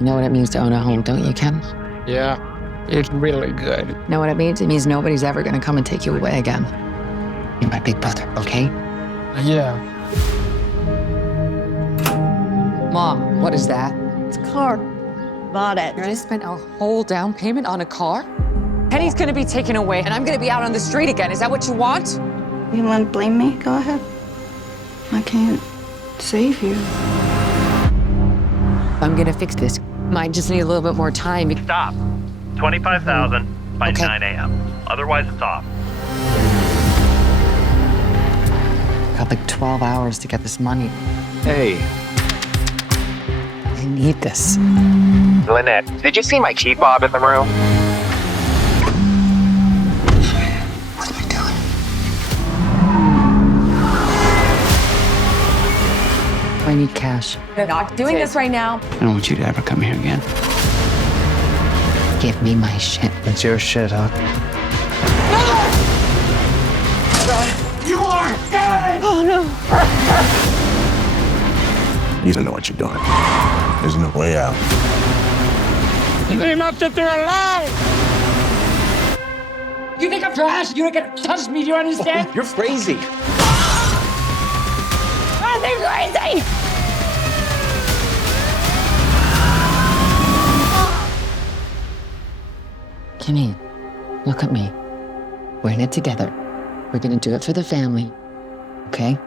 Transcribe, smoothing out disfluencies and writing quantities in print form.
You know what it means to own a home, don't you, Ken? Yeah, it's really good. You know what it means? It means nobody's ever gonna come and take you away again. You're my big brother, okay? Yeah. Mom, what is that? It's a car. Bought it. You're gonna spend a whole down payment on a car? Penny's gonna be taken away, and I'm gonna be out on the street again. Is that what you want? You want to blame me? Go ahead. I can't save you. I'm gonna fix this. Might just need a little bit more time. Stop. 25,000 by Okay. 9 a.m. Otherwise, it's off. Got like 12 hours to get this money. Hey, I need this. Lynette, did you see my key fob in the room? What am I doing? I need cash. They're not doing this right now. I don't want you to ever come here again. Give me my shit. it's your shit, huh? You don't know what you're doing. There's no way out. They're not that they're alive! You think I'm trash? You don't get to touch me, do you understand? You're crazy. Oh, they're crazy! Kenny, look at me. We're in it together. We're gonna do it for the family, okay?